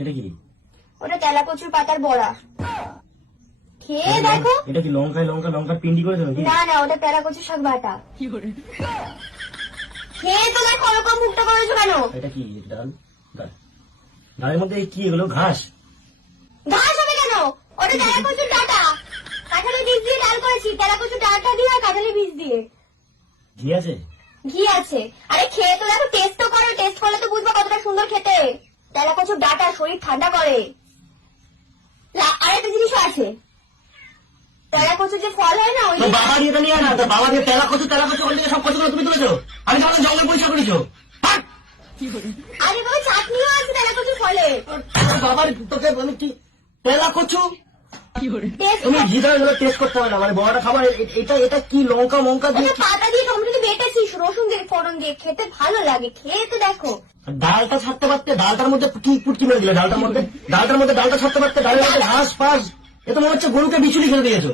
এটা কি? ওটা তেলাকচুর পাতার বড়া, খেয়ে দেখো। এটা কি লঙ্কার পিন্ডি করে দেবে? না না, ওটা তেলাকচুর শাক বাটা। খেয়ে তো দেখো, ওরকম মুখটা করেছো কেন? এটা কি? ডাল? ডালের মধ্যে কি এগুলো? ঘাস? ঘাস হবে কেন? ওটা তেলাকচুর ডাটা, কাঁঠালের বীজ দিয়ে ডাল করেছি। তেলাকচুর ডাটা দিয়ে আর কাঁঠালের বীজ দিয়ে। ঘি আছে? ঘি আছে। আরে খেয়ে তো দেখো, টেস্ট তো করো, টেস্ট করলে তো বুঝবো কতটা সুন্দর খেতে। তেলাকচুর ডাটা শরীর ঠান্ডা করে। আরেকটা জিনিসও আছে, তেলাকচুর যে ফল হয় না, ওই বাবা দিয়ে নিয়ে না, তো বাবা দিয়ে তেলাকচু ওখান থেকে সব কচুগুলো তুমি তুলেছো? আমি তোমাদের জঙ্গল পরিষ্কার করেছো? আরে বাবা, চাটনিও আছে তেলাকচুর ফলে। বাবার তোকে আমি কি তেলাকচু? তুমি ঘি ধরে টেস্ট করতে হবে না, মানে বড়াটা খাবার। এটা কি লঙ্কা দিয়ে? পাতা দিয়ে টমেটো দিয়ে বেটেছি, রসুন দিয়ে ফোড়ন দিয়ে, খেতে ভালো লাগে। খেয়ে তো দেখো। ডালটা ছাড়তে পারতে? ডালটার মধ্যে কি পুটকি মেরে দিলে? ডালটার মধ্যে ডালটা ছাড়তে পারতে? ডালের মধ্যে ঘাস ফাস, এ তো মনে হচ্ছে গরুকে বিচুলি খেতে দিয়েছো।